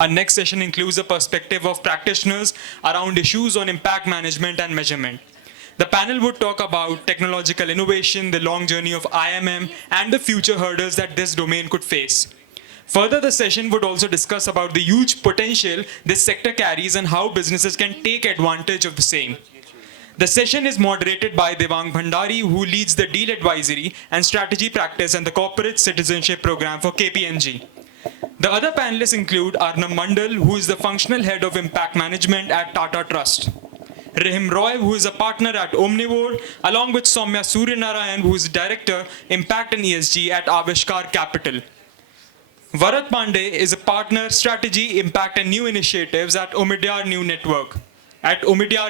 Our next session includes a perspective of practitioners around issues on impact management and measurement. The panel would talk about technological innovation, the long journey of IMM, and the future hurdles that this domain could face. Further, the session would also discuss about the huge potential this sector carries and how businesses can take advantage of the same. The session is moderated by Devang Bhandari, who leads the deal advisory and strategy practice and the corporate citizenship program for KPMG. The other panelists include Arnab Mandal, who is the functional head of impact management at Tata Trust. Reihem, who is a partner at Omnivore, along with Sowmya Suryanarayanan, who is director, impact and ESG at Aavishkaar Capital. Varad Pande is a partner, strategy, impact and new initiatives at Omidyar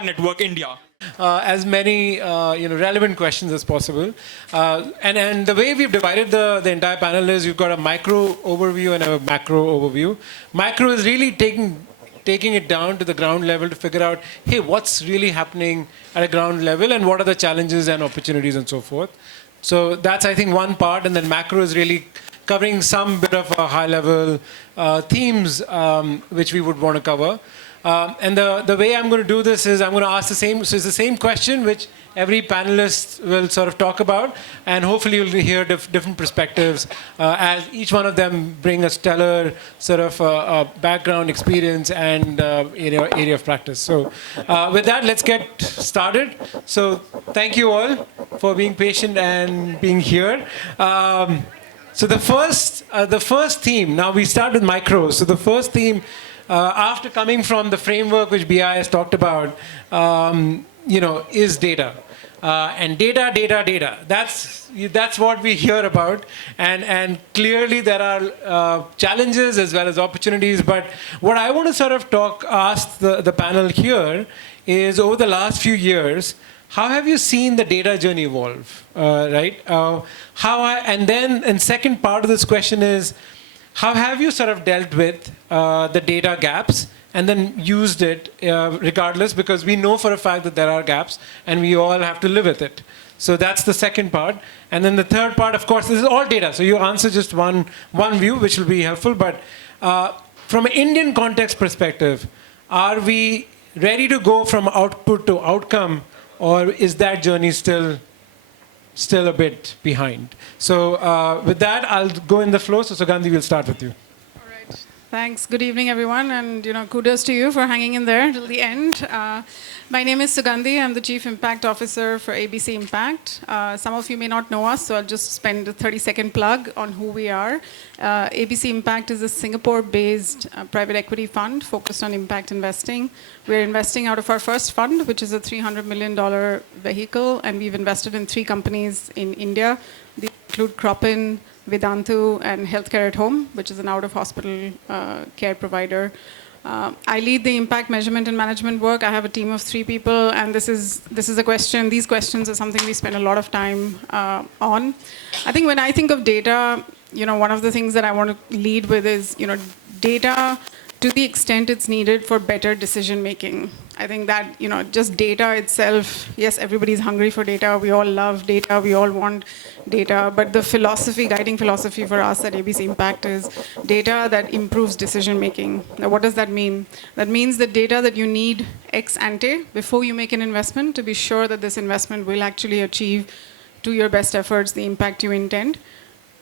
Network India. As many relevant questions as possible. And the way we've divided the entire panel is you've got a micro overview and a macro overview. Micro is really taking it down to the ground level to figure out, hey, what's really happening at a ground level and what are the challenges and opportunities and so forth. So that's, I think, one part. And then macro is really covering some bit of a high-level themes which we would want to cover. And the way I'm going to do this is I'm going to ask so it's the same question which every panelist will sort of talk about, and hopefully you'll hear different perspectives as each one of them bring a stellar sort of background, experience, and area of practice. So with that, let's get started. So thank you all for being patient and being here. So the first theme, now we start with micros. So the first theme, after coming from the framework which BI has talked about, is data. And data. That's what we hear about. And clearly there are challenges as well as opportunities. But what I want to sort of ask the panel here is, over the last few years, how have you seen the data journey evolve, right? And second part of this question is, how have you sort of dealt with the data gaps and then used it regardless, because we know for a fact that there are gaps and we all have to live with it. So that's the second part. And then the third part, of course, this is all data. So you answer just one view, which will be helpful. But from an Indian context perspective, are we ready to go from output to outcome, or is that journey still a bit behind? So with that, I'll go in the flow. So Sugandhi, we'll start with you. All right. Thanks. Good evening, everyone. And kudos to you for hanging in there till the end. My name is Sugandhi. I'm the Chief Impact Officer for ABC Impact. Some of you may not know us, so I'll just spend a 30-second plug on who we are. ABC Impact is a Singapore-based private equity fund focused on impact investing. We're investing out of our first fund, which is a $300 million vehicle, and we've invested in 3 companies in India. These include Cropin, Vedantu, and Healthcare at Home, which is an out-of-hospital care provider. I lead the impact measurement and management work. I have a team of 3 people, and this is a question. These questions are something we spend a lot of time on. I think when I think of data, one of the things that I want to lead with is, data to the extent it's needed for better decision making. I think that, just data itself, yes, everybody's hungry for data. We all love data. We all want data. But the guiding philosophy for us at ABC Impact is data that improves decision making. Now, what does that mean? That means the data that you need ex ante before you make an investment to be sure that this investment will actually achieve, to your best efforts, the impact you intend.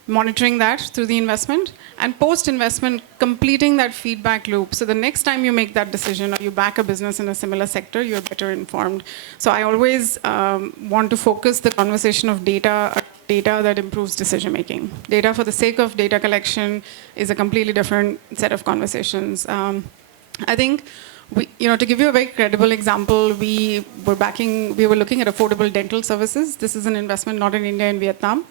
Monitoring that through the investment, and post-investment, completing that feedback loop. So the next time you make that decision or you back a business in a similar sector, you're better informed. So I always want to focus the conversation of data that improves decision-making. Data for the sake of data collection is a completely different set of conversations. I think to give you a very credible example, we were looking at affordable dental services. This is an investment not in India, in Vietnam.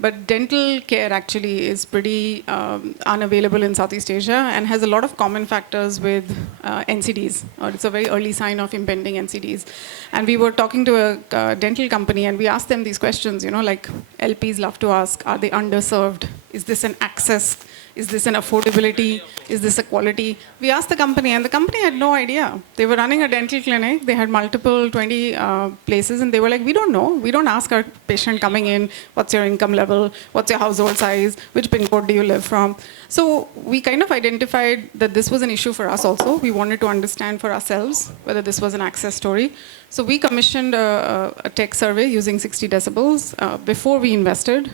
But dental care actually is pretty unavailable in Southeast Asia and has a lot of common factors with NCDs. It's a very early sign of impending NCDs. And we were talking to a dental company, and we asked them these questions, like LPs love to ask, are they underserved? Is this an access Is this an affordability? Is this a quality? We asked the company, and the company had no idea. They were running a dental clinic. They had multiple 20 places, and they were like, we don't know. We don't ask our patient coming in, what's your income level? What's your household size? Which pin code do you live from? So we kind of identified that this was an issue for us also. We wanted to understand for ourselves whether this was an access story. So we commissioned a tech survey using 60 decibels before we invested,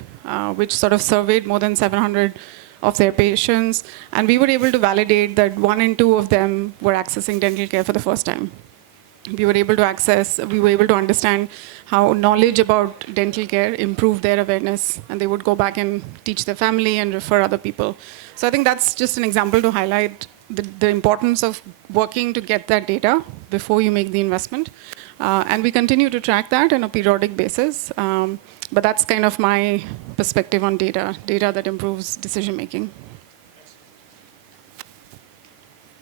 which sort of surveyed more than 700 of their patients, and we were able to validate that 1 in 2 of them were accessing dental care for the first time. We were able to understand how knowledge about dental care improved their awareness, and they would go back and teach their family and refer other people. So I think that's just an example to highlight the importance of working to get that data before you make the investment. And we continue to track that on a periodic basis. But that's kind of my perspective on data that improves decision making.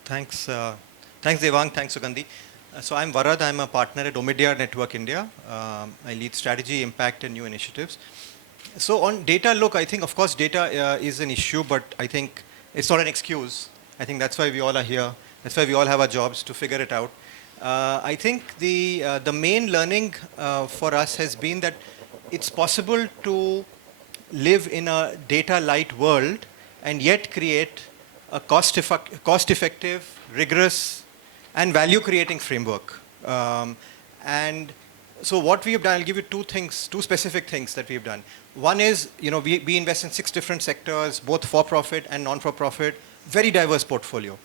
Thanks, Devang. Thanks, Sugandhi. So I'm Varad. I'm a partner at Omidyar Network India. I lead strategy, impact, and new initiatives. So on data, look, I think, of course, data is an issue, but I think it's not an excuse. I think that's why we all are here. That's why we all have our jobs to figure it out. I think the main learning for us has been that it's possible to live in a data-light world and yet create a cost-effective, rigorous, and value-creating framework. And so what we have done, I'll give you two specific things that we've done. One is, we invest in 6 different sectors, both for-profit and non-for-profit, very diverse portfolio.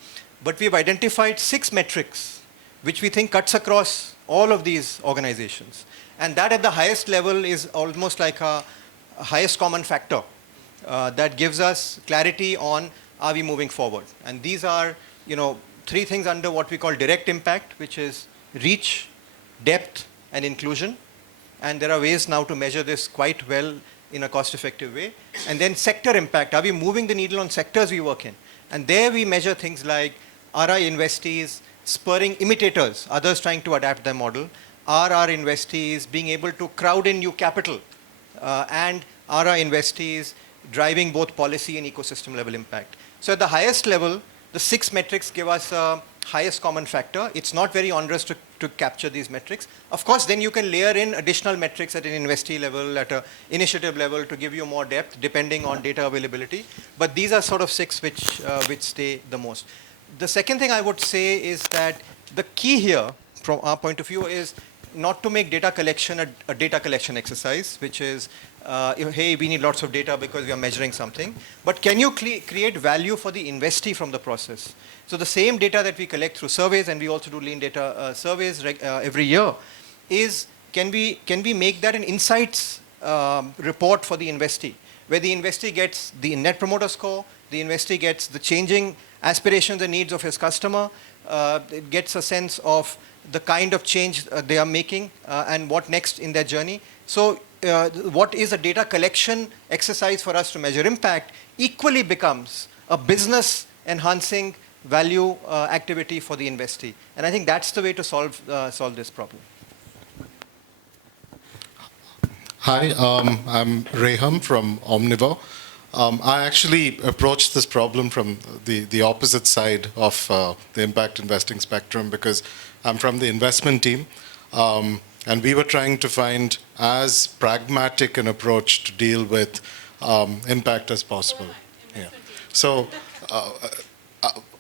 But we've identified 6 metrics which we think cuts across all of these organizations. And that at the highest level is almost like a highest common factor that gives us clarity on are we moving forward. And these are 3 things under what we call direct impact, which is reach, depth, and inclusion. And there are ways now to measure this quite well in a cost-effective way. And then sector impact, are we moving the needle on sectors we work in? And there we measure things like, are our investees spurring imitators, others trying to adapt their model? Are our investees being able to crowd in new capital? And are our investees driving both policy and ecosystem level impact? So at the highest level, the 6 metrics give us a highest common factor. It's not very onerous to capture these metrics. Of course, then you can layer in additional metrics at an investee level, at an initiative level to give you more depth, depending on data availability. But these are sort of 6 which stay the most. The second thing I would say is that the key here, from our point of view, is not to make data collection a data collection exercise, which is, hey, we need lots of data because we are measuring something. But can you create value for the investee from the process? So the same data that we collect through surveys, and we also do lean data surveys every year, is can we make that an insights report for the investee, where the investee gets the net promoter score, the investee gets the changing aspirations and needs of his customer, it gets a sense of the kind of change they are making and what next in their journey. So what is a data collection exercise for us to measure impact equally becomes a business enhancing value activity for the investee. And I think that's the way to solve this problem. Hi, I'm Reihem from Omnivore. I actually approached this problem from the opposite side of the impact investing spectrum, because I'm from the investment team, and we were trying to find as pragmatic an approach to deal with impact as possible. Yeah. So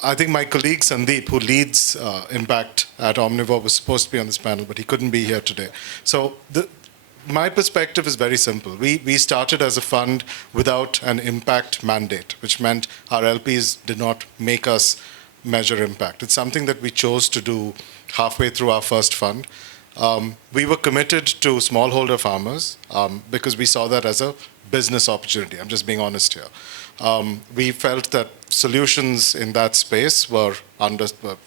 I think my colleague Sandeep, who leads impact at Omnivore, was supposed to be on this panel, but he couldn't be here today. So my perspective is very simple. We started as a fund without an impact mandate, which meant our LPs did not make us measure impact. It's something that we chose to do halfway through our first fund. We were committed to smallholder farmers because we saw that as a business opportunity. I'm just being honest here. We felt that solutions in that space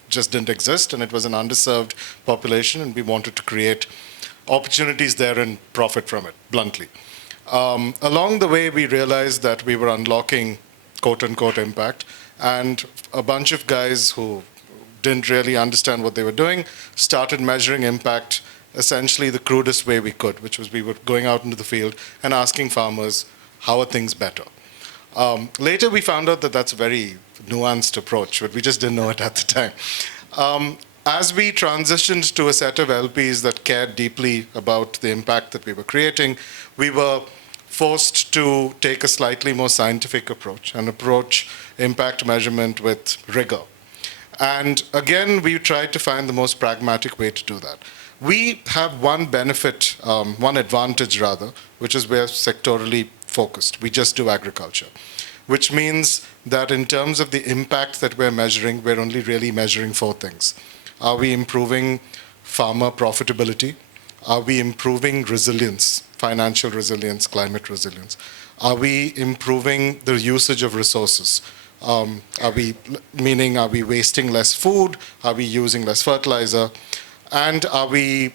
just didn't exist, and it was an underserved population, and we wanted to create opportunities there and profit from it, bluntly. Along the way, we realized that we were unlocking quote-unquote impact, and a bunch of guys who didn't really understand what they were doing started measuring impact essentially the crudest way we could, which was we were going out into the field and asking farmers, how are things better? Later, we found out that that's a very nuanced approach, but we just didn't know it at the time. As we transitioned to a set of LPs that cared deeply about the impact that we were creating, we were forced to take a slightly more scientific approach and approach impact measurement with rigor. And again, we tried to find the most pragmatic way to do that. We have one benefit, one advantage rather, which is we're sectorally focused. We just do agriculture, which means that in terms of the impact that we're measuring, we're only really measuring 4 things. Are we improving farmer profitability? Are we improving resilience, financial resilience, climate resilience? Are we improving the usage of resources? Are we wasting less food? Are we using less fertilizer? And are we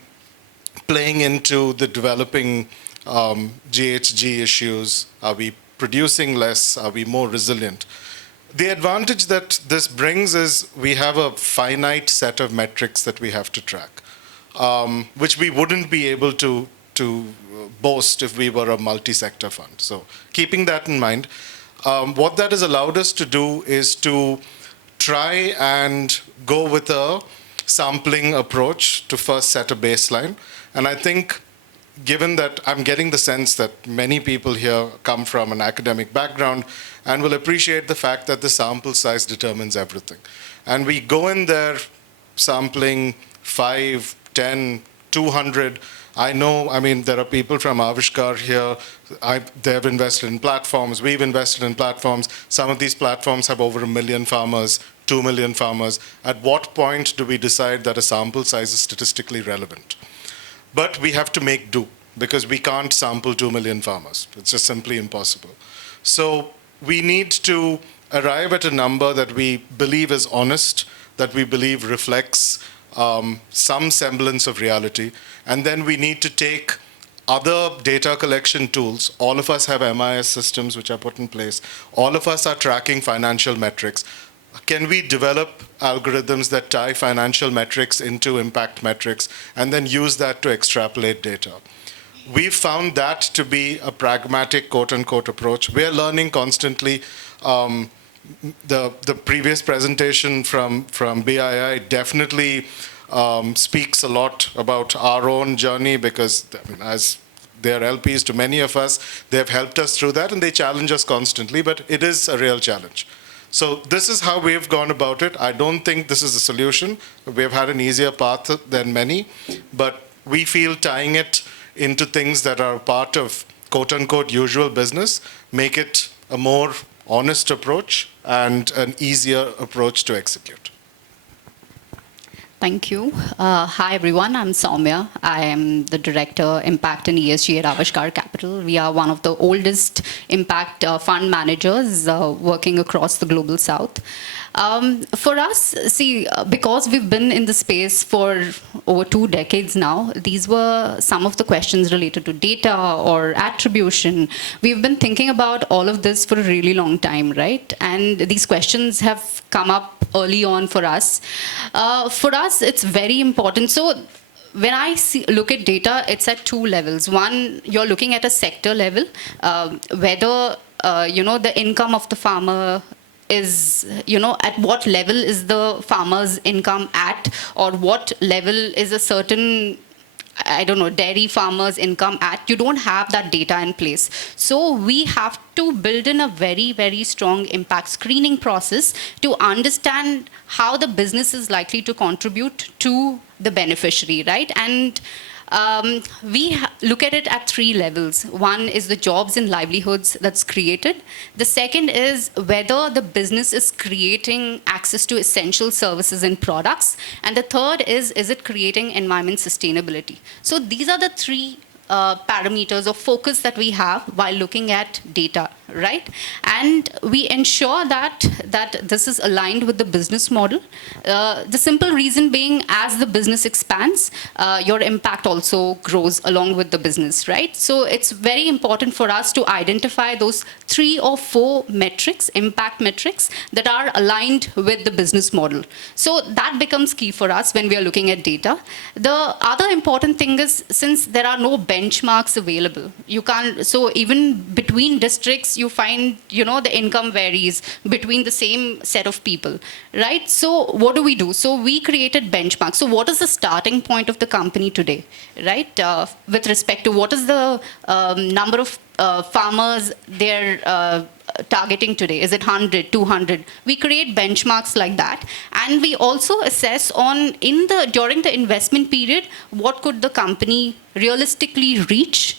playing into the developing GHG issues? Are we producing less? Are we more resilient? The advantage that this brings is we have a finite set of metrics that we have to track, which we wouldn't be able to boast if we were a multi-sector fund. So keeping that in mind, what that has allowed us to do is to try and go with a sampling approach to first set a baseline. And I think, given that I'm getting the sense that many people here come from an academic background and will appreciate the fact that the sample size determines everything. And we go in there sampling 5, 10, 200. I mean, there are people from Aavishkaar here. They've invested in platforms. We've invested in platforms. Some of these platforms have over 1 million farmers, 2 million farmers. At what point do we decide that a sample size is statistically relevant? But we have to make do, because we can't sample 2 million farmers. It's just simply impossible. So we need to arrive at a number that we believe is honest, that we believe reflects some semblance of reality. And then we need to take other data collection tools. All of us have MIS systems which are put in place. All of us are tracking financial metrics. Can we develop algorithms that tie financial metrics into impact metrics and then use that to extrapolate data? We've found that to be a pragmatic, quote-unquote, approach. We're learning constantly. The previous presentation from BII definitely speaks a lot about our own journey, because as they're LPs to many of us, they've helped us through that and they challenge us constantly, but it is a real challenge. So this is how we've gone about it. I don't think this is a solution. We've had an easier path than many, but we feel tying it into things that are part of quote-unquote usual business make it a more honest approach and an easier approach to execute. Thank you. Hi, everyone. I'm Sowmya. I am the Director, Impact and ESG at Aavishkaar Capital. We are one of the oldest impact fund managers working across the Global South. For us, because we've been in the space for over 2 decades now, these were some of the questions related to data or attribution. We've been thinking about all of this for a really long time, right? And these questions have come up early on for us. For us, it's very important. So when I look at data, it's at 2 levels. One, you're looking at a sector level, whether the income of the farmer is, at what level is the farmer's income at, or what level is a certain, dairy farmer's income at. You don't have that data in place. So we have to build in a very, very strong impact screening process to understand how the business is likely to contribute to the beneficiary, right? And we look at it at 3 levels. One is the jobs and livelihoods that's created. The second is whether the business is creating access to essential services and products. And the third is it creating environment sustainability? So these are the 3 parameters of focus that we have while looking at data, right? And we ensure that this is aligned with the business model. The simple reason being, as the business expands, your impact also grows along with the business, right? So it's very important for us to identify those 3 or 4 metrics, impact metrics, that are aligned with the business model. So that becomes key for us when we are looking at data. The other important thing is, since there are no benchmarks available, you can't, so even between districts, you find, the income varies between the same set of people, right? So what do? So we created benchmarks. So what is the starting point of the company today, right? With respect to what is the number of farmers they're targeting today? Is it 100, 200? We create benchmarks like that, and we also assess during the investment period, what could the company realistically reach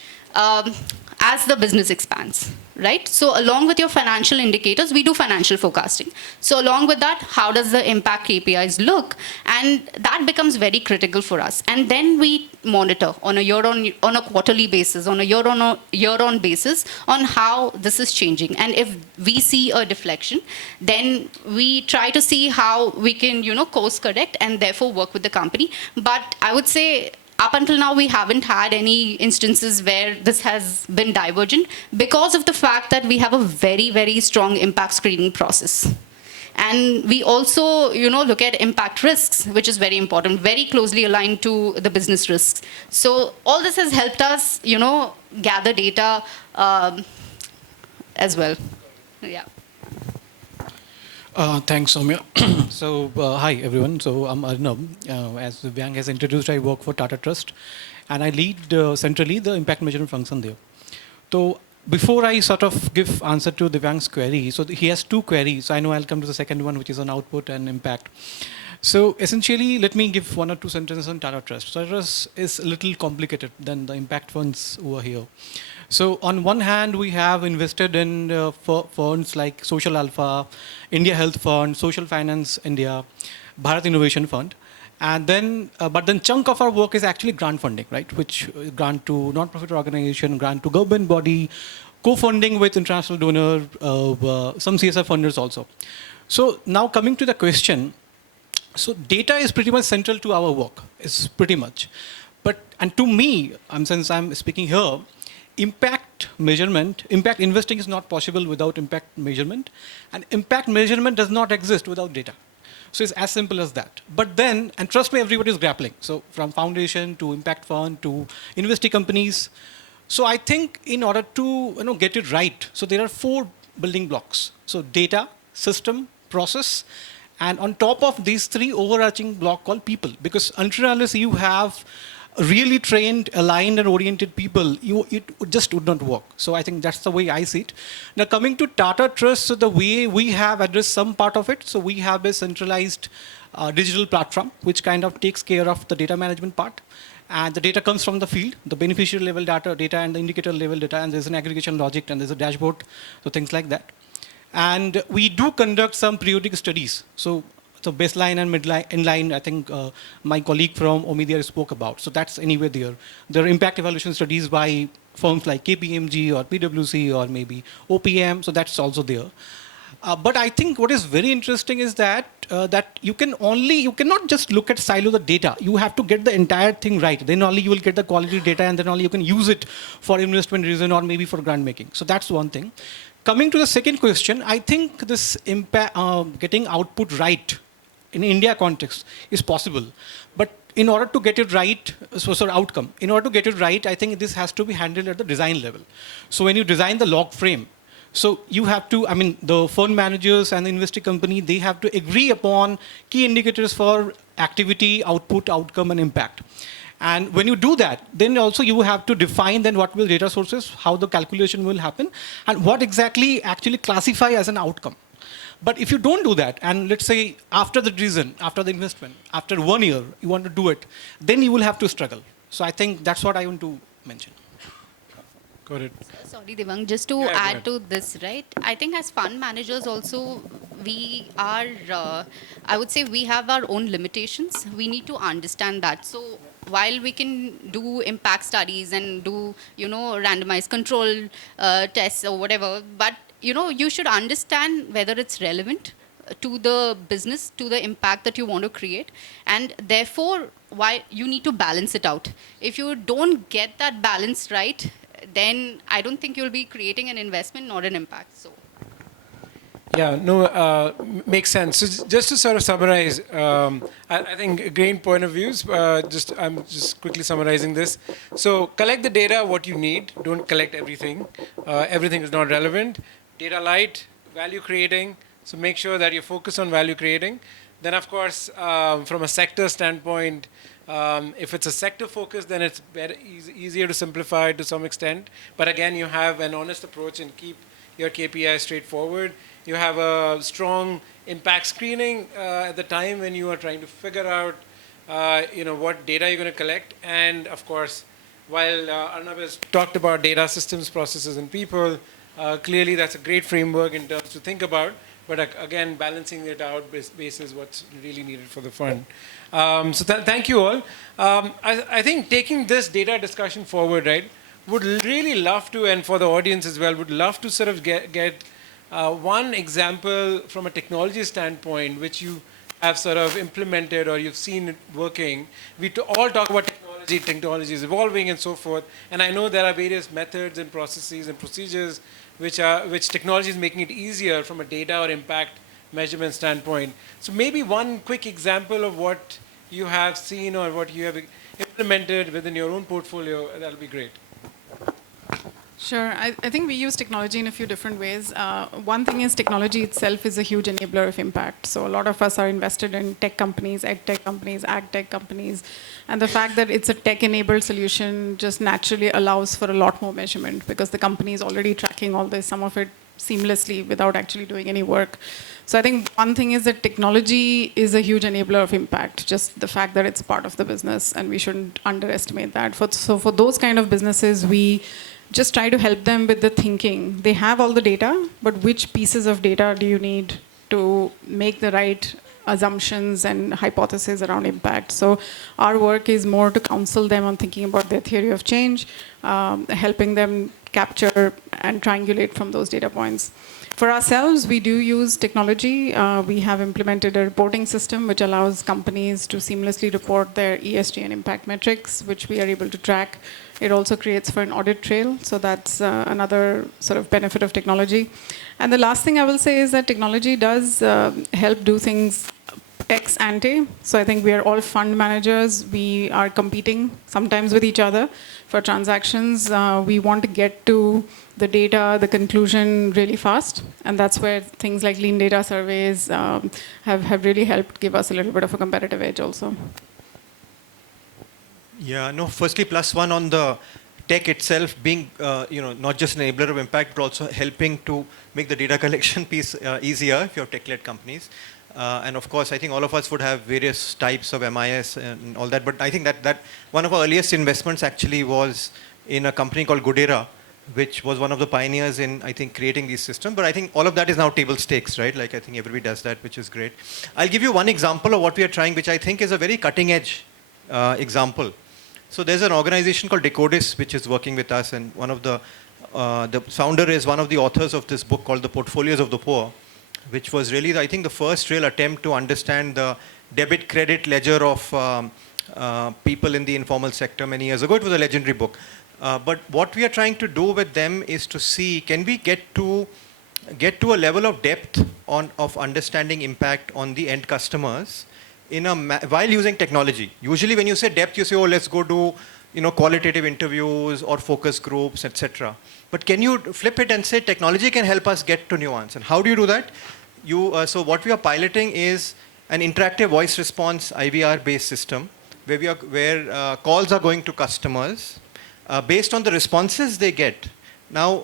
as the business expands, right? So along with your financial indicators, we do financial forecasting. So along with that, how does the impact KPIs look? And that becomes very critical for us. And then we monitor on a quarterly basis, on a year-on basis, on how this is changing. And if we see a deflection, then we try to see how we can, course correct and therefore work with the company. But I would say, up until now, we haven't had any instances where this has been divergent because of the fact that we have a very, very strong impact screening process. And we also, look at impact risks, which is very important, very closely aligned to the business risks. So all this has helped us, gather data as well. Yeah. Thanks, Sowmya. So, hi everyone. So, I'm Arnab. As Devang has introduced, I work for Tata Trust, and I lead centrally the impact measurement function there. So, before I sort of give answer to Devang's query, so he has two queries. So I know I'll come to the second one, which is on output and impact. So, essentially, let me give one or two sentences on Tata Trust. Tata Trust is a little complicated than the impact funds over here. So on one hand, we have invested in funds like Social Alpha, India Health Fund, Social Finance India, Bharat Innovation Fund. And then, but then chunk of our work is actually grant funding, right? Which grant to non-profit organization, grant to government body, co-funding with international donor, some CSR funders also. So now coming to the question, so data is pretty much central to our work, it's pretty much. And to me, since I'm speaking here, impact investing is not possible without impact measurement, and impact measurement does not exist without data. So it's as simple as that. But then, and trust me, everybody is grappling. So from foundation to impact fund to investee companies. So I think in order to get it right, so there are 4 building blocks. So data, system, process, and on top of these 3 overarching block called people. Because unless you have really trained, aligned, and oriented people, it just would not work. So I think that's the way I see it. Now coming to Tata Trust, so the way we have addressed some part of it, so we have a centralized digital platform which kind of takes care of the data management part. And the data comes from the field, the beneficiary level data and the indicator level data, and there's an aggregation logic and there's a dashboard, so things like that. And we do conduct some periodic studies. So baseline and midline, inline, I think my colleague from Omidyar spoke about. So that's anywhere there. There are impact evaluation studies by firms like KPMG or PwC or maybe OPM. So that's also there. But I think what is very interesting is that you cannot just look at silo the data. You have to get the entire thing right. Then only you will get the quality data, and then only you can use it for investment reason or maybe for grant making. So that's one thing. Coming to the second question, I think this getting output right in India context is possible. But in order to get it right, outcome, in order to get it right, I think this has to be handled at the design level. So when you design the log frame, so you have to, the fund managers and the investing company, they have to agree upon key indicators for activity, output, outcome, and impact. And when you do that, then also you have to define then what will data sources, how the calculation will happen, and what exactly actually classify as an outcome. But if you don't do that, and let's say after the reason, after the investment, after 1 year, you want to do it, then you will have to struggle. So I think that's what I want to mention. Got it. Sorry, Devang, just to add to this, right? I think as fund managers also, we are, I would say we have our own limitations. We need to understand that. So while we can do impact studies and do, randomized control tests or whatever, but, you should understand whether it's relevant to the business, to the impact that you want to create. And therefore, why you need to balance it out. If you don't get that balance right, then I don't think you'll be creating an investment, not an impact. So, Yeah, no, makes sense. So just to sort of summarize, I think a great point of views. I'm just quickly summarizing this. So collect the data, what you need. Don't collect everything. Everything is not relevant. Data light, value creating. So make sure that you focus on value creating. Then, of course, from a sector standpoint, if it's a sector focus, then it's easier to simplify to some extent. But again, you have an honest approach and keep your KPI straightforward. You have a strong impact screening at the time when you are trying to figure out, what data you're going to collect. And of course, while Arnab has talked about data systems, processes, and people, clearly that's a great framework in terms to think about. But again, balancing it out basis what's really needed for the fund. So thank you all. I think taking this data discussion forward, right, would really love to, and for the audience as well, would love to sort of get one example from a technology standpoint, which you have sort of implemented or you've seen it working. We all talk about technology is evolving and so forth. And I know there are various methods and processes and procedures which technology is making it easier from a data or impact measurement standpoint. So maybe one quick example of what you have seen or what you have implemented within your own portfolio, that'll be great. Sure. I think we use technology in a few different ways. One thing is technology itself is a huge enabler of impact. So a lot of us are invested in tech companies, ed tech companies, ag tech companies. And the fact that it's a tech-enabled solution just naturally allows for a lot more measurement because the company is already tracking all this, some of it seamlessly without actually doing any work. So I think one thing is that technology is a huge enabler of impact, just the fact that it's part of the business, and we shouldn't underestimate that. So for those kind of businesses, we just try to help them with the thinking. They have all the data, but which pieces of data do you need to make the right assumptions and hypotheses around impact? So our work is more to counsel them on thinking about their theory of change, helping them capture and triangulate from those data points. For ourselves, we do use technology. We have implemented a reporting system which allows companies to seamlessly report their ESG and impact metrics, which we are able to track. It also creates for an audit trail, so that's another sort of benefit of technology. And the last thing I will say is that technology does help do things ex ante. So I think we are all fund managers. We are competing sometimes with each other for transactions. We want to get to the data, the conclusion really fast. And that's where things like lean data surveys have really helped give us a little bit of a competitive edge also. Yeah, no, firstly, +1 on the tech itself being, not just an enabler of impact, but also helping to make the data collection piece easier if you have tech-led companies. And of course, I think all of us would have various types of MIS and all that. But I think that one of our earliest investments actually was in a company called Goodera, which was one of the pioneers in, I think, creating these systems. But I think all of that is now table stakes, right? Like, I think everybody does that, which is great. I'll give you one example of what we are trying, which I think is a very cutting-edge example. So there's an organization called Decodis, which is working with us. And one of the founder is one of the authors of this book called The Portfolios of the Poor, which was really, I think, the first real attempt to understand the debit-credit ledger of people in the informal sector many years ago. It was a legendary book. But what we are trying to do with them is to see, can we get to a level of depth of understanding impact on the end customers while using technology. Usually when you say depth, you say, oh, let's go do qualitative interviews or focus groups, etc. But can you flip it and say technology can help us get to nuance? And how do you do that? So what we are piloting is an interactive voice response IVR-based system where calls are going to customers based on the responses they get. Now,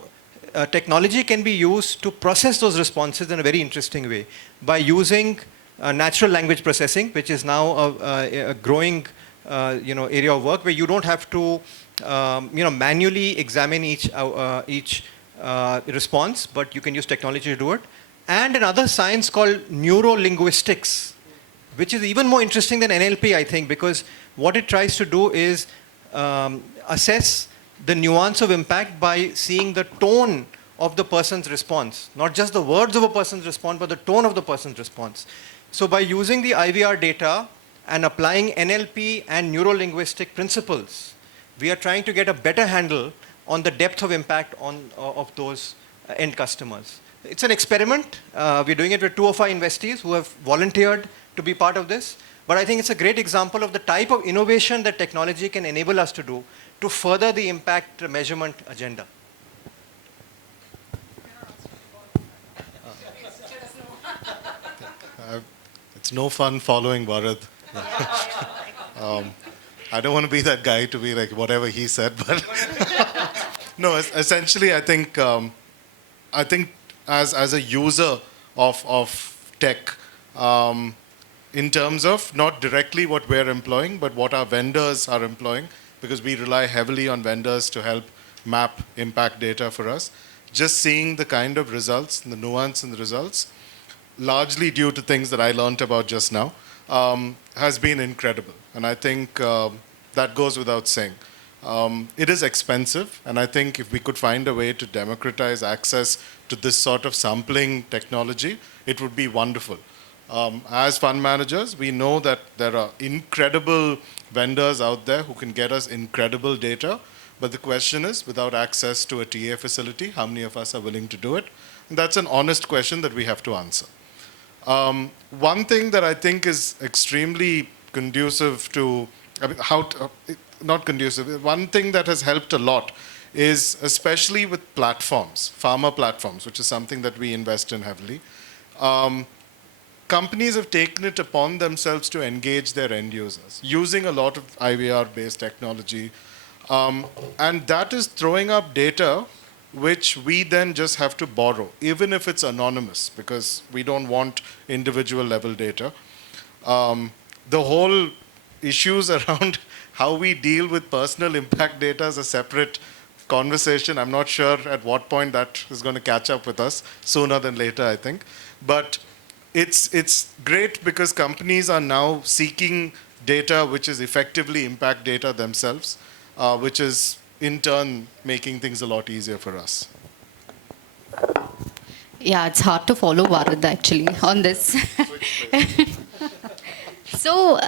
technology can be used to process those responses in a very interesting way by using natural language processing, which is now a growing area of work where you don't have to manually examine each response, but you can use technology to do it. And another science called neurolinguistics, which is even more interesting than NLP, I think, because what it tries to do is assess the nuance of impact by seeing the tone of the person's response, not just the words of a person's response, but the tone of the person's response. So by using the IVR data and applying NLP and neurolinguistic principles, we are trying to get a better handle on the depth of impact of those end customers. It's an experiment. We're doing it with 2 of our investees who have volunteered to be part of this. But I think it's a great example of the type of innovation that technology can enable us to do to further the impact measurement agenda. It's no fun following Varad. I don't want to be that guy to be like whatever he said, but no. Essentially, I think as a user of tech, in terms of not directly what we're employing, but what our vendors are employing, because we rely heavily on vendors to help map impact data for us. Just seeing the kind of results, the nuance in the results, largely due to things that I learned about just now, has been incredible. And I think that goes without saying. It is expensive, and I think if we could find a way to democratize access to this sort of sampling technology, it would be wonderful. As fund managers, we know that there are incredible vendors out there who can get us incredible data, but the question is, without access to a TA facility, how many of us are willing to do it? And that's an honest question that we have to answer. One thing that I think is extremely conducive to, not conducive, one thing that has helped a lot is, especially with platforms, pharma platforms, which is something that we invest in heavily, companies have taken it upon themselves to engage their end users using a lot of IVR-based technology. And that is throwing up data which we then just have to borrow, even if it's anonymous, because we don't want individual level data. The whole issues around how we deal with personal impact data is a separate conversation. I'm not sure at what point that is going to catch up with us, sooner than later, I think. But it's great because companies are now seeking data which is effectively impact data themselves, which is in turn making things a lot easier for us. Yeah, it's hard to follow Varad actually on this. So,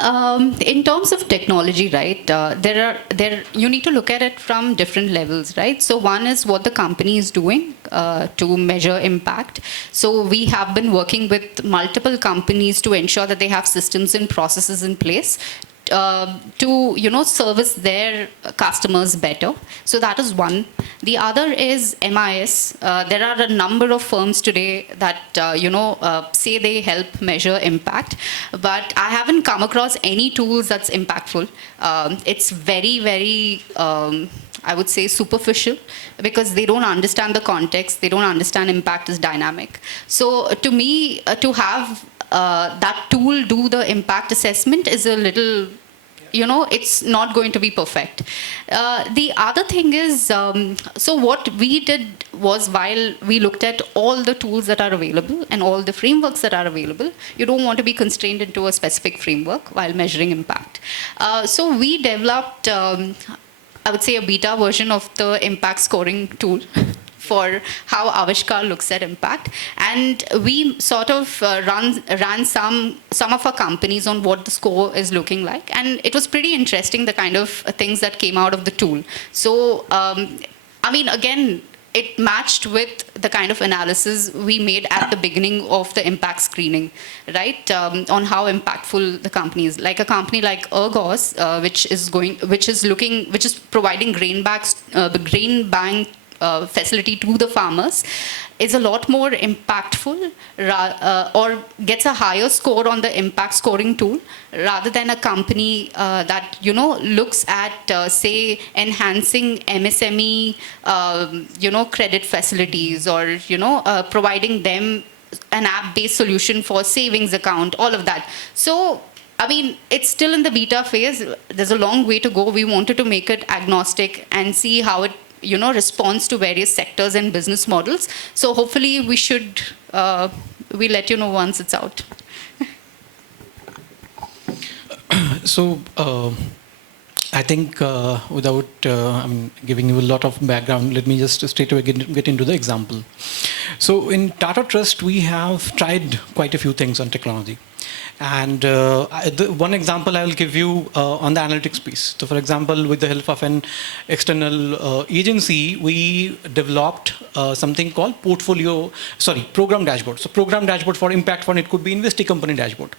in terms of technology, right, you need to look at it from different levels, right? So one is what the company is doing to measure impact. So we have been working with multiple companies to ensure that they have systems and processes in place to service their customers better. So that is one. The other is MIS. There are a number of firms today that say they help measure impact, but I haven't come across any tools that's impactful. It's very, very I would say superficial, because they don't understand the context, they don't understand impact is dynamic. So to me, to have that tool do the impact assessment is a little, it's not going to be perfect. The other thing is, so what we did was, while we looked at all the tools that are available and all the frameworks that are available, you don't want to be constrained into a specific framework while measuring impact. So we developed, I would say, a beta version of the impact scoring tool for how Aavishkaar looks at impact. And we sort of ran some of our companies on what the score is looking like. And it was pretty interesting, the kind of things that came out of the tool. So, again, it matched with the kind of analysis we made at the beginning of the impact screening, right? On how impactful the company is. Like a company like Ergos, which is providing grain bank facility to the farmers, is a lot more impactful, or gets a higher score on the impact scoring tool, rather than a company that looks at say enhancing MSME credit facilities, or providing them an app-based solution for savings account, all of that. So it's still in the beta phase. There's a long way to go. We wanted to make it agnostic and see how it responds to various sectors and business models. So hopefully we'll let you know once it's out. So I think without giving you a lot of background, let me just straight away get into the example. So in Tata Trust, we have tried quite a few things on technology. And one example I will give you on the analytics piece. So, for example, with the help of an external agency, we developed something called program dashboard. So, program dashboard for impact fund, it could be investee company dashboard.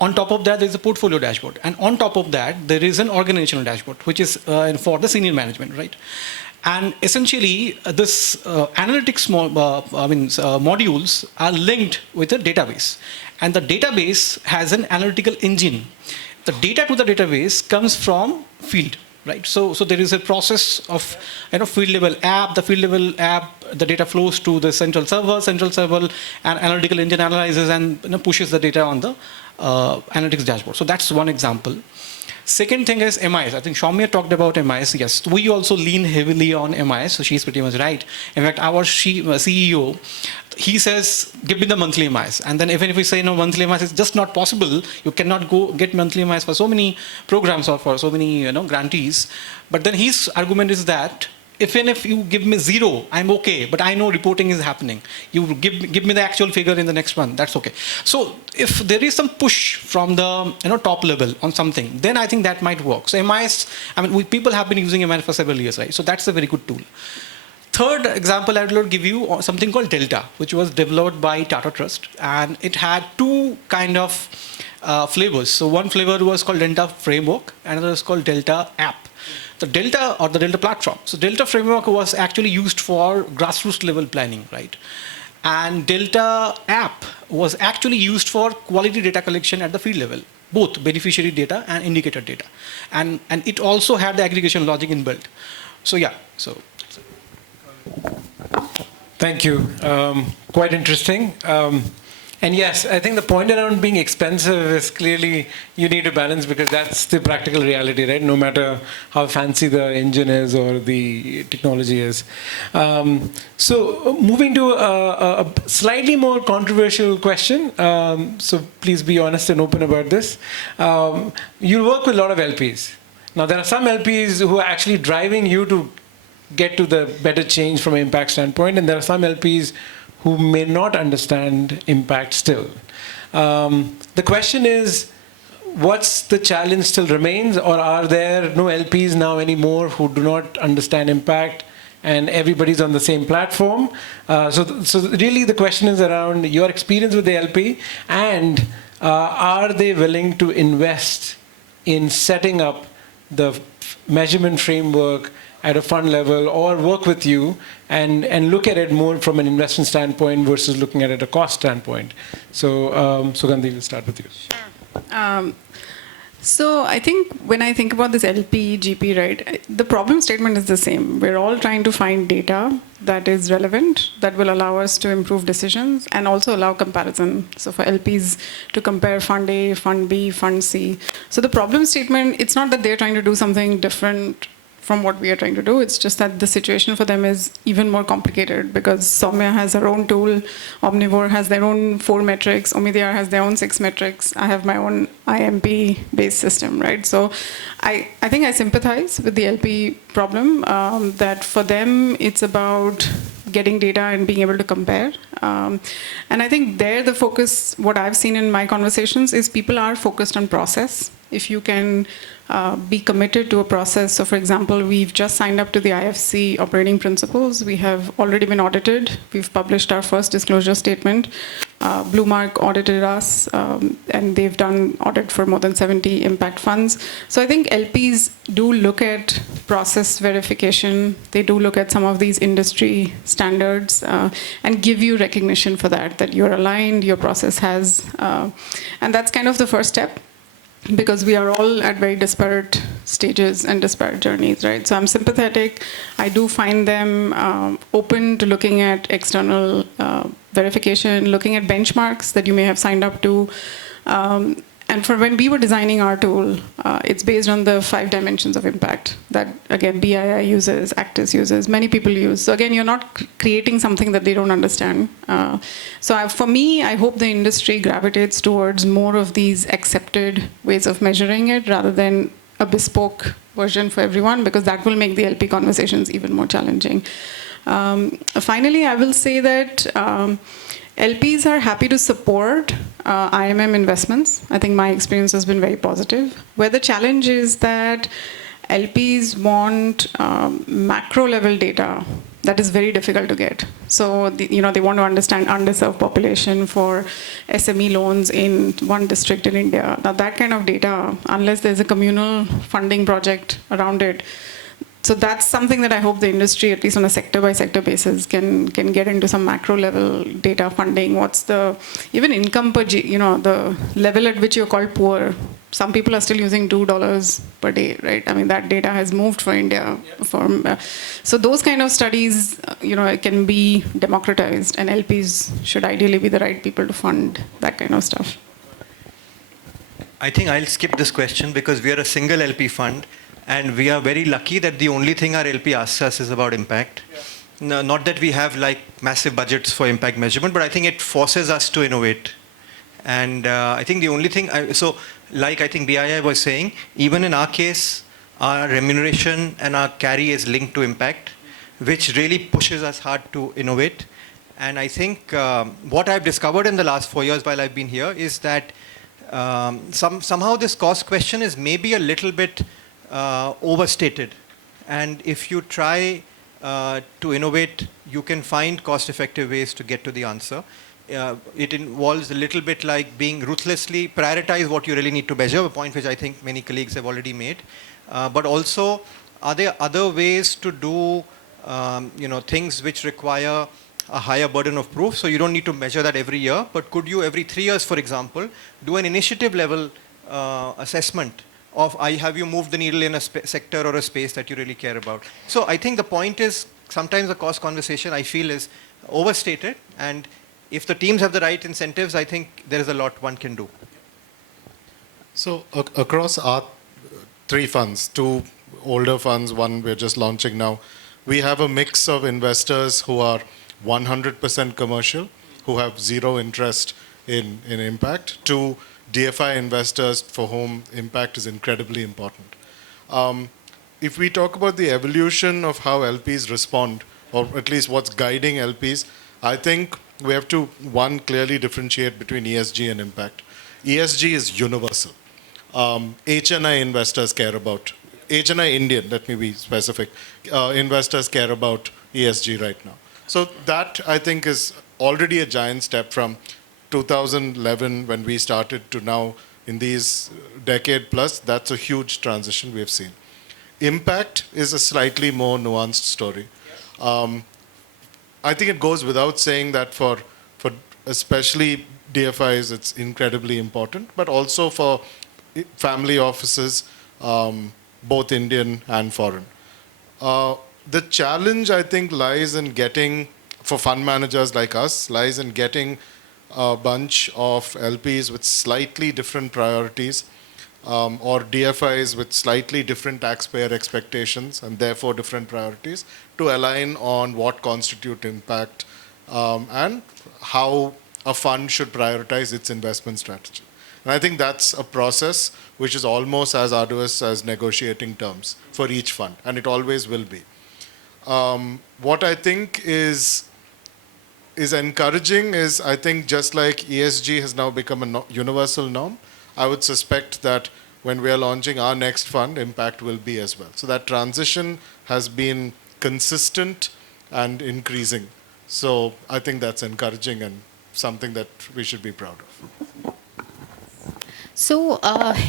On top of that, there is a portfolio dashboard. And on top of that, there is an organizational dashboard, which is for the senior management, right? And essentially, this analytics modules are linked with a database. And the database has an analytical engine. The data to the database comes from field, right? So there is a process of field level app. The field level app, the data flows to the central server. Central server and analytical engine analyzes and pushes the data on the analytics dashboard. So that's one example. Second thing is MIS. I think Sowmya talked about MIS. Yes, we also lean heavily on MIS, so she's pretty much right. In fact, our CEO, he says, give me the monthly MIS. And then even if we say, no, monthly MIS is just not possible, you cannot go get monthly MIS for so many programs or for so many grantees. But then his argument is that, even if you give me 0, I'm okay, but I know reporting is happening. You give me the actual figure in the next month, that's okay. So if there is some push from the top level on something, then I think that might work. So MIS, people have been using MIS for several years, right? So that's a very good tool. Third example, I will give you something called Delta, which was developed by Tata Trust, and it had two kind of flavors. So one flavor was called Delta Framework, another is called Delta App. The Delta or the Delta platform. So Delta framework was actually used for grassroots level planning, right? And Delta app was actually used for quality data collection at the field level, both beneficiary data and indicator data. And it also had the aggregation logic inbuilt. So yeah, so. Thank you. Quite interesting. And yes, I think the point around being expensive is clearly you need to balance, because that's the practical reality, right? No matter how fancy the engine is or the technology is. So moving to a slightly more controversial question. So please be honest and open about this. You work with a lot of LPs. Now there are some LPs who are actually driving you to get to the better change from an impact standpoint, and there are some LPs who may not understand impact still. The question is, what's the challenge still remains, or are there no LPs now anymore who do not understand impact and everybody's on the same platform? So really the question is around your experience with the LP, and are they willing to invest in setting up the measurement framework at a fund level, or work with you and look at it more from an investment standpoint versus looking at it a cost standpoint. So Sugandhi, we'll start with you. Sure. So I think when I think about this LP, GP, right, the problem statement is the same. We're all trying to find data that is relevant, that will allow us to improve decisions and also allow comparison. So for LPs to compare Fund A, Fund B, Fund C. So the problem statement, it's not that they're trying to do something different from what we are trying to do. It's just that the situation for them is even more complicated, because Sowmya has her own tool, Omnivore has their own 4 metrics, Omidyar has their own 6 metrics, I have my own IMP-based system, right? So I think I sympathize with the LP problem, that for them it's about getting data and being able to compare. And I think there the focus, what I've seen in my conversations, is people are focused on process. If you can be committed to a process. So for example, we've just signed up to the IFC operating principles. We have already been audited. We've published our first disclosure statement. Bluemark audited us, and they've done audit for more than 70 impact funds. So I think LPs do look at process verification. They do look at some of these industry standards and give you recognition for that you're aligned, your process has, and that's kind of the first step. Because we are all at very disparate stages and disparate journeys, right? So I'm sympathetic. I do find them open to looking at external verification, looking at benchmarks that you may have signed up to. And for when we were designing our tool, it's based on the 5 dimensions of impact that, again, BII uses, Actis uses, many people use. So again, you're not creating something that they don't understand. For me, I hope the industry gravitates towards more of these accepted ways of measuring it rather than a bespoke version for everyone, because that will make the LP conversations even more challenging. Finally, I will say that LPs are happy to support IMM investments. I think my experience has been very positive. Where the challenge is that LPs want macro level data that is very difficult to get. So, they want to understand underserved population for SME loans in one district in India. Now, that kind of data, unless there's a communal funding project around it, so that's something that I hope the industry, at least on a sector-by-sector basis, can get into some macro-level data funding. What's the even income per the level at which you're called poor. Some people are still using $2 per day, right? I mean, that data has moved for India. So those kind of studies, can be democratized, and LPs should ideally be the right people to fund that kind of stuff. I think I'll skip this question because we are a single LP fund. And we are very lucky that the only thing our LP asks us is about impact. Yeah. No, not that we have like massive budgets for impact measurement, but I think it forces us to innovate. And I think the only thing, I think BII was saying, even in our case, our remuneration and our carry is linked to impact, which really pushes us hard to innovate. And I think what I've discovered in the last 4 years while I've been here is that somehow this cost question is maybe a little bit overstated, and if you try to innovate, you can find cost-effective ways to get to the answer. It involves a little bit like being ruthlessly prioritize what you really need to measure, a point which I think many colleagues have already made. But also, are there other ways to do things which require a higher burden of proof? So you don't need to measure that every year, but could you every 3 years, for example, do an initiative level assessment of have you moved the needle in a sector or a space that you really care about? So I think the point is sometimes the cost conversation I feel is overstated, and if the teams have the right incentives, I think there is a lot one can do. So across our 3 funds, 2 older funds, one we're just launching now, we have a mix of investors who are 100% commercial, who have zero interest in impact, to DFI investors for whom impact is incredibly important. If we talk about the evolution of how LPs respond, or at least what's guiding LPs, I think we have to, one, clearly differentiate between ESG and impact. ESG is universal. HNI investors care about, HNI Indian, let me be specific, investors care about ESG right now. So that, I think, is already a giant step from 2011 when we started to now in these decade plus. That's a huge transition we have seen. Impact is a slightly more nuanced story. I think it goes without saying that for especially DFIs, it's incredibly important, but also for family offices, both Indian and foreign. The challenge, I think, lies in getting, for fund managers like us, lies in getting a bunch of LPs with slightly different priorities, or DFIs with slightly different taxpayer expectations and therefore different priorities, to align on what constitute impact and how a fund should prioritize its investment strategy. And I think that's a process which is almost as arduous as negotiating terms for each fund, and it always will be. What I think is encouraging is, I think, just like ESG has now become a universal norm, I would suspect that when we are launching our next fund, impact will be as well. So that transition has been consistent and increasing. So I think that's encouraging and something that we should be proud of. So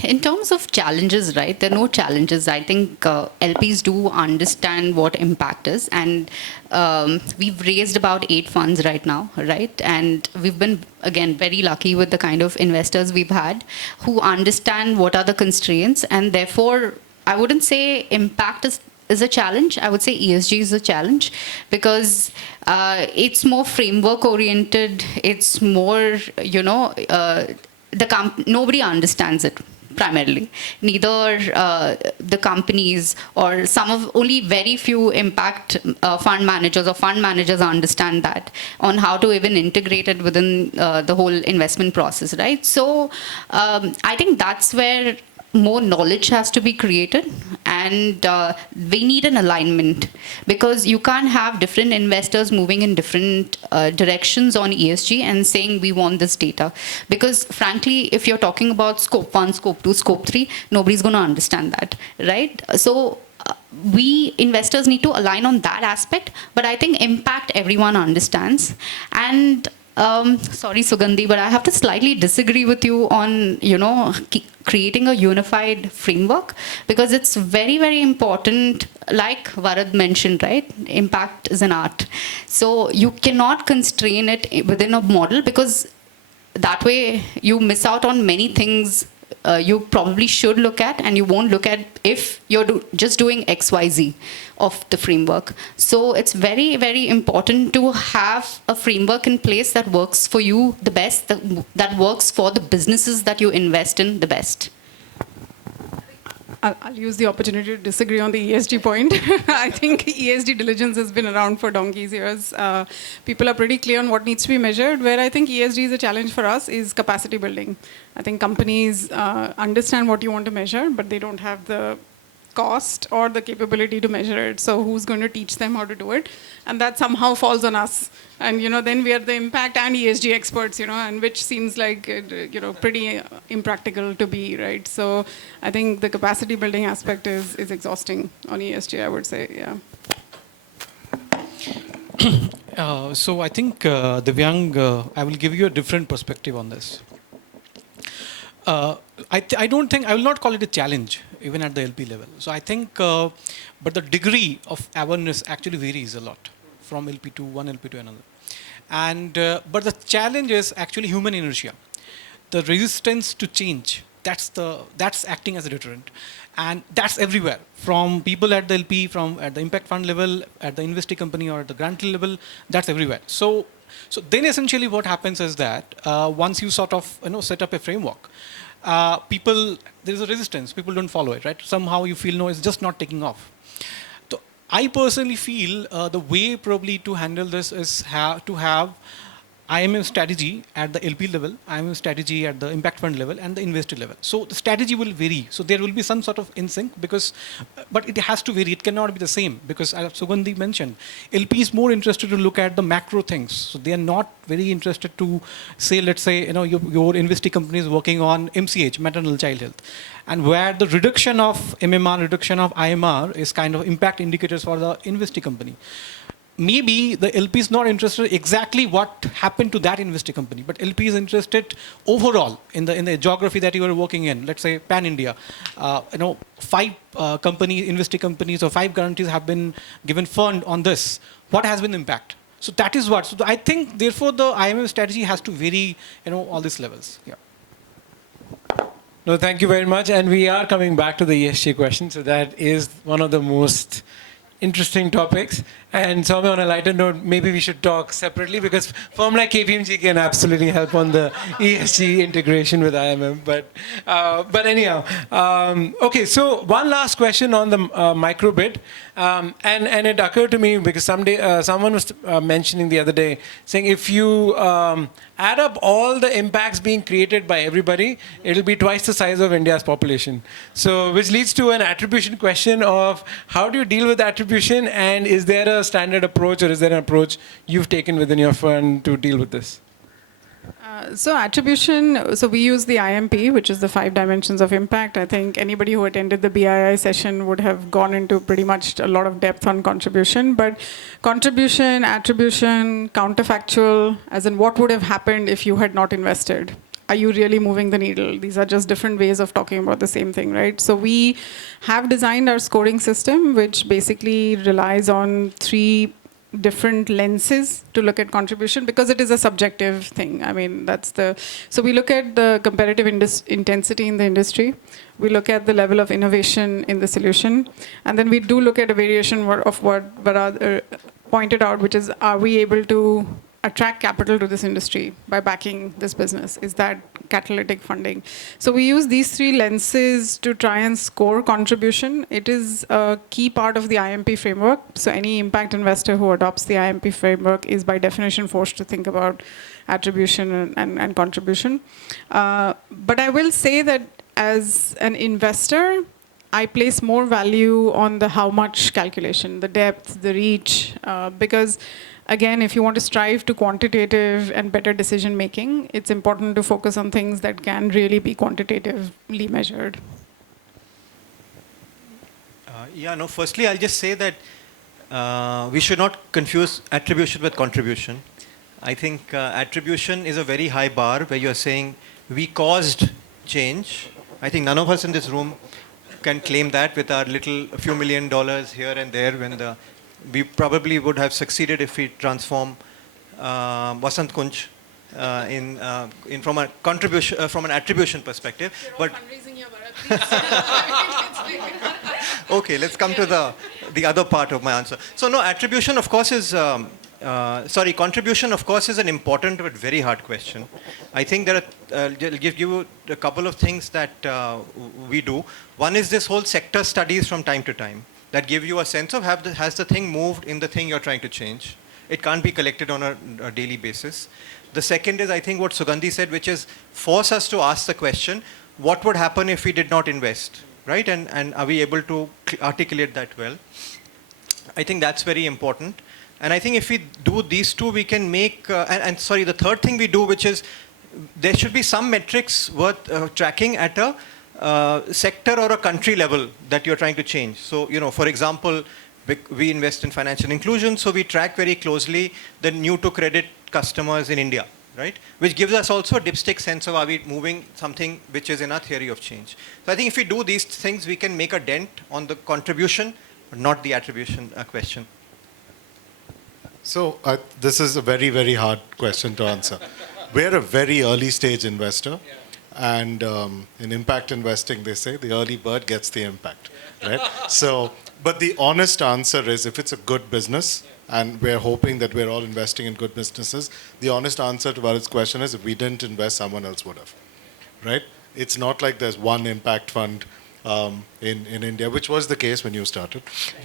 in terms of challenges, right, there are no challenges. I think LPs do understand what impact is, and we've raised about 8 funds right now, right? And we've been, again, very lucky with the kind of investors we've had who understand what are the constraints, and therefore I wouldn't say impact is a challenge. I would say ESG is a challenge because it's more framework oriented. It's more, nobody understands it primarily. Neither the companies or only very few impact fund managers or fund managers understand that on how to even integrate it within the whole investment process, right? So I think that's where more knowledge has to be created, and we need an alignment, because you can't have different investors moving in different directions on ESG and saying we want this data, because frankly, if you're talking about scope 1, scope 2, scope 3, nobody's going to understand that, right? So we investors need to align on that aspect, but I think impact everyone understands. And sorry, Sugandhi, but I have to slightly disagree with you on, creating a unified framework, because it's very, very important. Like Varad mentioned, right? Impact is an art. So you cannot constrain it within a model, because that way you miss out on many things you probably should look at, and you won't look at if you're just doing XYZ of the framework. So it's very, very important to have a framework in place that works for you the best, that works for the businesses that you invest in the best. I'll use the opportunity to disagree on the ESG point. I think ESG diligence has been around for donkey's years. People are pretty clear on what needs to be measured. Where I think ESG is a challenge for us is capacity building. I think companies understand what you want to measure, but they don't have the cost or the capability to measure it. So who's going to teach them how to do it? And that somehow falls on us. And then we are the impact and ESG experts, and which seems like pretty impractical to be, right? So I think the capacity building aspect is exhausting on ESG, I would say, yeah. So I think, Devang, I will give you a different perspective on this. I will not call it a challenge, even at the LP level. So I think, but the degree of awareness actually varies a lot from LP to one LP to another. And, but the challenge is actually human inertia. The resistance to change, that's acting as a deterrent. And that's everywhere, from people at the LP, from at the impact fund level, at the investee company or at the grantee level, that's everywhere. So then essentially what happens is that once you sort of set up a framework, there is a resistance, people don't follow it, right? Somehow you feel, no, it's just not taking off. So I personally feel the way probably to handle this is to have IMM strategy at the LP level, IMM strategy at the impact fund level, and the investor level. So the strategy will vary. So there will be some sort of in sync, but it has to vary. It cannot be the same, because as Sugandhi mentioned, LP is more interested to look at the macro things. So they are not very interested to say, let's say, your investee company is working on MCH, maternal child health, and where the reduction of MMR, reduction of IMR is kind of impact indicators for the investee company. Maybe the LP is not interested exactly what happened to that investee company, but LP is interested overall in the geography that you are working in. Let's say Pan India, 5 investee companies or 5 guarantees have been given fund on this. What has been the impact? So that is what. So I think therefore the IMM strategy has to vary, all these levels. Yeah. No, thank you very much. And we are coming back to the ESG question. So that is one of the most interesting topics. And Sowmya, on a lighter note, maybe we should talk separately, because firm like KPMG can absolutely help on the ESG integration with IMM. But anyhow, okay. So one last question on the micro bit, and it occurred to me because someone was mentioning the other day, saying if you add up all the impacts being created by everybody, it'll be twice the size of India's population. So which leads to an attribution question of how do you deal with attribution, and is there a standard approach, or is there an approach you've taken within your firm to deal with this? So attribution, so we use the IMP, which is the 5 dimensions of impact. I think anybody who attended the BII session would have gone into pretty much a lot of depth on contribution. But contribution, attribution, counterfactual, as in what would have happened if you had not invested? Are you really moving the needle? These are just different ways of talking about the same thing, right? So we have designed our scoring system, which basically relies on 3 different lenses to look at contribution, because it is a subjective thing. I mean, so we look at the competitive intensity in the industry. We look at the level of innovation in the solution. And then we do look at a variation of what Varad pointed out, which is, are we able to attract capital to this industry by backing this business? Is that catalytic funding? So we use these 3 lenses to try and score contribution. It is a key part of the IMP framework. So any impact investor who adopts the IMP framework is by definition forced to think about attribution and contribution. But I will say that as an investor, I place more value on the how much calculation, the depth, the reach, because again, if you want to strive to quantitative and better decision making, it's important to focus on things that can really be quantitatively measured. Firstly, I'll just say that we should not confuse attribution with contribution. I think attribution is a very high bar where you're saying we caused change. I think none of us in this room can claim that with our a few $1 million here and there when we probably would have succeeded if we transform Vasant Kunj from a contribution, from an attribution perspective. But okay, let's come to the other part of my answer. So no, attribution of course is, contribution of course is an important but very hard question. I think there are, I'll give you a couple of things that we do. One is this whole sector studies from time to time that give you a sense of has the thing moved in the thing you're trying to change. It can't be collected on a daily basis. The second is I think what Sugandhi said, which is force us to ask the question, what would happen if we did not invest? Right? And are we able to articulate that well? I think that's very important. And I think if we do these two, we can make, the third thing we do, which is there should be some metrics worth tracking at a sector or a country level that you're trying to change. So, for example, we invest in financial inclusion, so we track very closely the new to credit customers in India, right? Which gives us also a dipstick sense of are we moving something which is in our theory of change. So I think if we do these things, we can make a dent on the contribution, but not the attribution question. So this is a very, very hard question to answer. We're a very early stage investor. And in impact investing, they say the early bird gets the impact, right? So, but the honest answer is if it's a good business, and we're hoping that we're all investing in good businesses, the honest answer to Varad's question is if we didn't invest, someone else would have, right? It's not like there's one impact fund in India, which was the case when you started,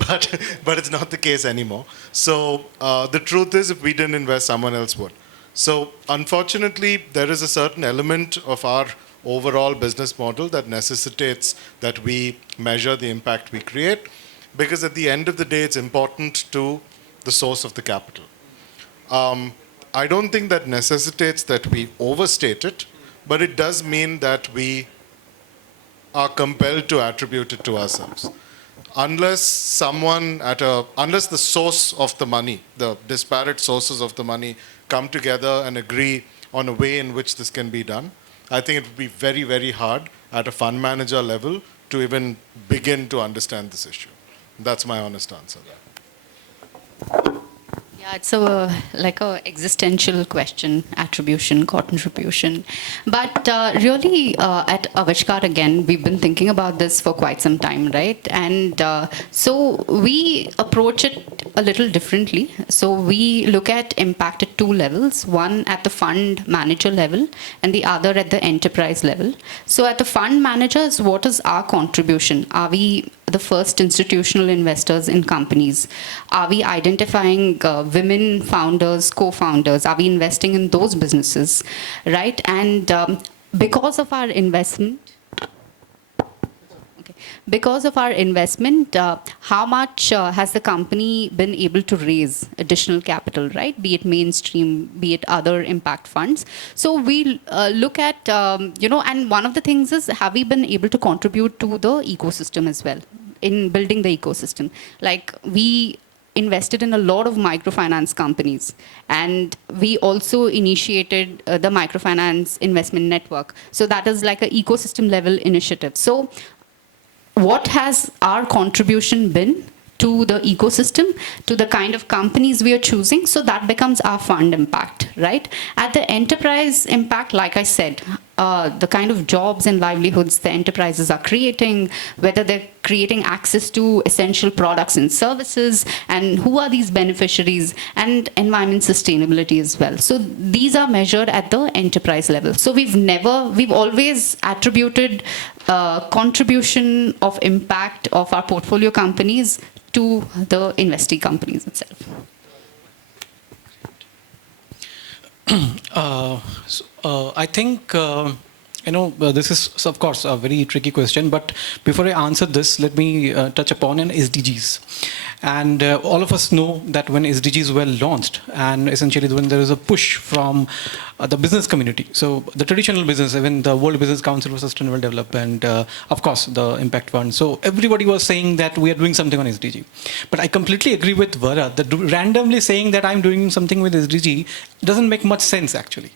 but it's not the case anymore. So the truth is if we didn't invest, someone else would. So unfortunately, there is a certain element of our overall business model that necessitates that we measure the impact we create, because at the end of the day, it's important to the source of the capital. I don't think that necessitates that we overstate it, but it does mean that we are compelled to attribute it to ourselves. Unless unless the source of the money, the disparate sources of the money come together and agree on a way in which this can be done, I think it would be very, very hard at a fund manager level to even begin to understand this issue. That's my honest answer there. Yeah, it's like a existential question, attribution, contribution. But really, at Aavishkaar, again, we've been thinking about this for quite some time, right? And so we approach it a little differently. So we look at impact at two levels, one at the fund manager level and the other at the enterprise level. So at the fund managers, what is our contribution? Are we the first institutional investors in companies? Are we identifying women founders, co-founders? Are we investing in those businesses, right? And because of our investment, how much has the company been able to raise additional capital, right? Be it mainstream, be it other impact funds. So we look at, and one of the things is, have we been able to contribute to the ecosystem as well, in building the ecosystem? Like we invested in a lot of microfinance companies, and we also initiated the microfinance investment network. So that is like an ecosystem level initiative. So what has our contribution been to the ecosystem, to the kind of companies we are choosing? So that becomes our fund impact, right? At the enterprise impact, like I said, the kind of jobs and livelihoods the enterprises are creating, whether they're creating access to essential products and services, and who are these beneficiaries, and environment sustainability as well. So these are measured at the enterprise level. So we've always attributed contribution of impact of our portfolio companies to the investee companies itself. I think this is, of course, a very tricky question. But before I answer this, let me touch upon an SDGs. And all of us know that when SDGs were launched, and essentially when there is a push from the business community, so the traditional business, even the World Business Council for Sustainable Development, of course, the Impact Fund. So everybody was saying that we are doing something on SDG. But I completely agree with Varad that randomly saying that I'm doing something with SDG doesn't make much sense, actually.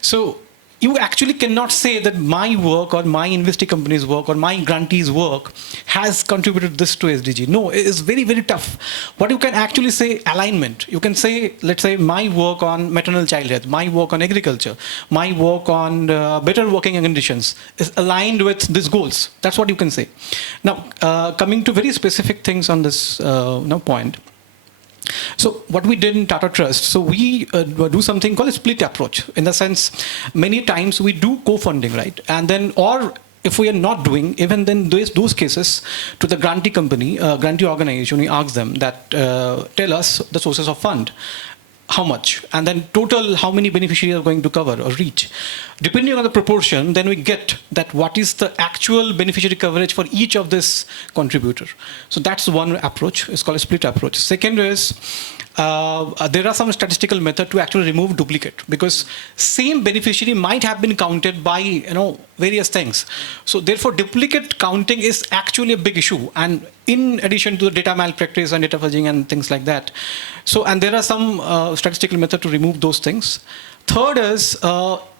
So you actually cannot say that my work or my investee company's work or my grantee's work has contributed this to SDG. No, it is very, very tough. What you can actually say, alignment. You can say, let's say, my work on maternal child health, my work on agriculture, my work on better working conditions is aligned with these goals. That's what you can say. Now, coming to very specific things on this point. So what we did in Tata Trust, so we do something called a split approach. In the sense, many times we do co-funding, right? And then, or if we are not doing, even then those cases to the grantee company, grantee organization, we ask them that tell us the sources of fund. How much, and then total how many beneficiaries are going to cover or reach. Depending on the proportion, then we get that what is the actual beneficiary coverage for each of this contributor. So that's one approach. It's called a split approach. Second is there are some statistical method to actually remove duplicate, because same beneficiary might have been counted by various things. So therefore, duplicate counting is actually a big issue, and in addition to the data malpractice and data fudging and things like that. So, and there are some statistical method to remove those things. Third is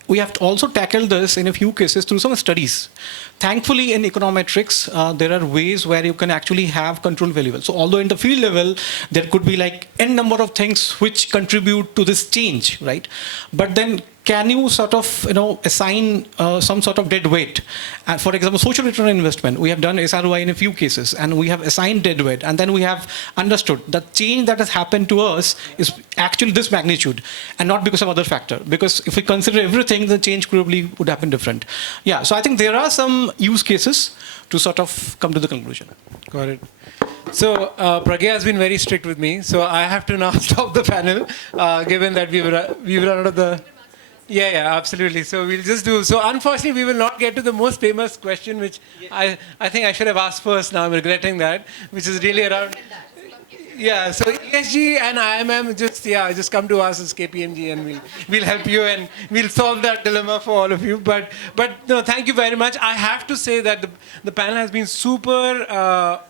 we have also tackled this in a few cases through some studies. Thankfully, in econometrics, there are ways where you can actually have control variables. So although in the field level, there could be like n number of things which contribute to this change, right? But then can you sort of assign some sort of dead weight? For example, social return on investment, we have done SROI in a few cases, and we have assigned dead weight, and then we have understood that change that has happened to us is actually this magnitude, and not because of other factor. Because if we consider everything, the change probably would happen different. Yeah, so I think there are some use cases to sort of come to the conclusion. Got it. So Pragya has been very strict with me, so I have to now stop the panel, given that we've run out of the... Yeah, absolutely. So we'll just do... So unfortunately, we will not get to the most famous question, which I think I should have asked first. Now I'm regretting that, which is really around... Yeah, so ESG and IMM just come to us as KPMG, and we'll help you, and we'll solve that dilemma for all of you. But no, thank you very much. I have to say that the panel has been super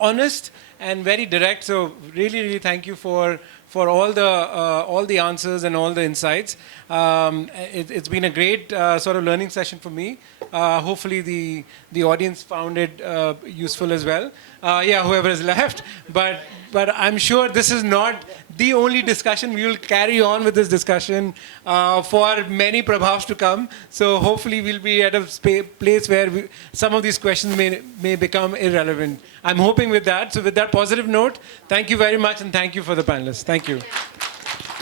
honest and very direct. So really thank you for all the answers and all the insights. It's been a great sort of learning session for me. Hopefully the audience found it useful as well. Whoever is left. But I'm sure this is not the only discussion. We will carry on with this discussion for many Prabhavs to come. So hopefully we'll be at a place where some of these questions may become irrelevant. I'm hoping with that. So with that positive note, thank you very much, and thank you for the panelists. Thank you.